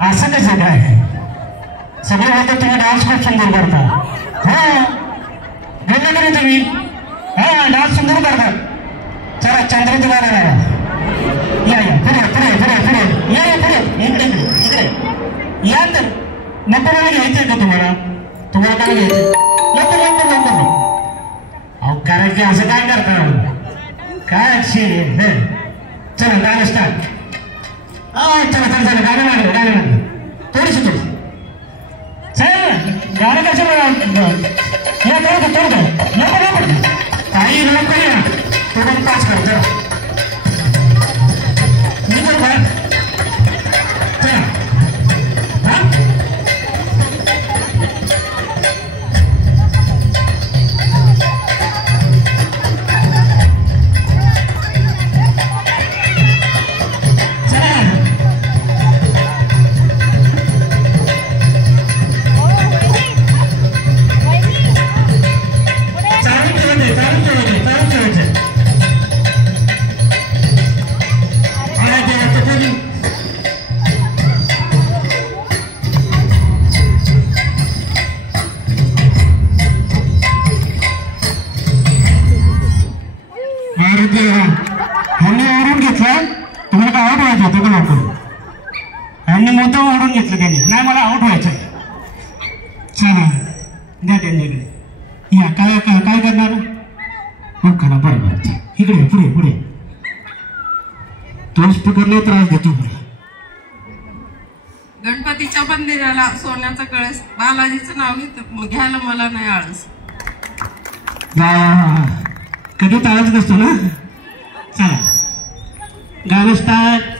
असं कसं काय सगळे होतं तुम्ही डान्स खूप सुंदर करता हा बोलले का नाही तुम्ही हा डान्स सुंदर करता चला चंद्र तुला या या पुढे पुढे पुढे पुढे या या पुढे इकडे इकडे इकडे या तर नंबर घ्यायचंय का तुम्हाला तुम्हाला काय घ्यायचं लवकर लवकर लवकर अहो कारण की असं काय करता काय चला गाणं स्टार्ट चला चला चला गाणं मांडलं गाणं मांडलं थोडीशी थोडी चल गाणं कशाला या थोडं थोडं लवकर लवकर काही लवकर या थोडं पास कर चला मी तर काय चला हा ह्यांनी ओढून घेतलं तुम्हाला काय आउट व्हायचं होतं का नको ह्यांनी मुद्दाम ओढून घेतलं त्यांनी नाही मला आउट व्हायचं चला द्या त्यांच्याकडे या काय काय काय करणार मग करा बरोबर इकडे पुढे पुढे तो स्पीकरला त्रास देतो गणपतीच्या मंदिराला सोन्याचा कळस बालाजीचं नाव घेत घ्यायला मला नाही आळस कधी टाळाच नसतो ना चला गाणं स्टार्ट